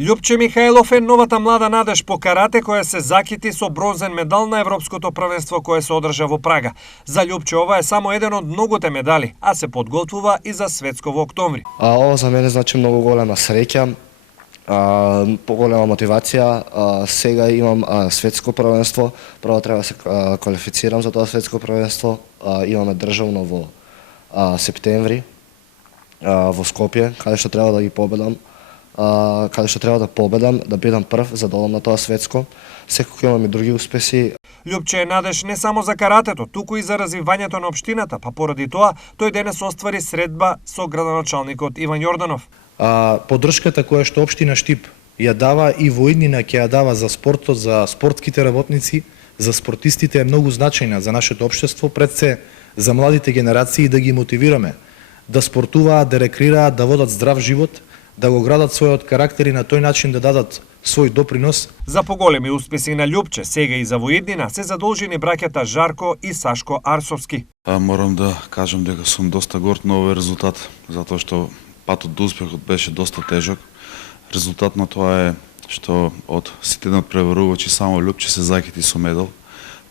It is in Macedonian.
Љупче Михајлов е новата млада надеж по карате која се закити со бронзен медал на Европското првенство кое се одржа во Прага. За Љупче ова е само еден од многуте медали, а се подготвува и за светско во октомври. Ова за мене значи многу голема среќа, поголема мотивација. Сега имам светско првенство, прво треба да се квалифицирам за тоа светско првенство. Имаме државно во септември во Скопје, каде што треба да ги победам. Каде што треба да победам, да бидам прв, за да одам на тоа светско. Секако имам и други успеси. Љупче е надеж не само за каратето, туку и за развивањето на општината, па поради тоа тој денес оствари средба со градоначалникот Иван Јорданов. Поддршката која што општина Штип ја дава и во иднина ќе ја дава за спортот, за спортските работници, за спортистите е многу значајна за нашето општество, пред се за младите генерации да ги мотивираме да спортуваат, да рекреираат, да водат здрав живот, да го градат својот карактер и на тој начин да дадат свој допринос. За поголеми успеси на Љупче, сега и за воиднина, се задолжени браќата Жарко и Сашко Арсовски. Морам да кажам дека сум доста горд на овој резултат, затоа што патот до успехот беше доста тежок. Резултат на тоа е што од сите надпреварувачи само Љупче се закити со медал.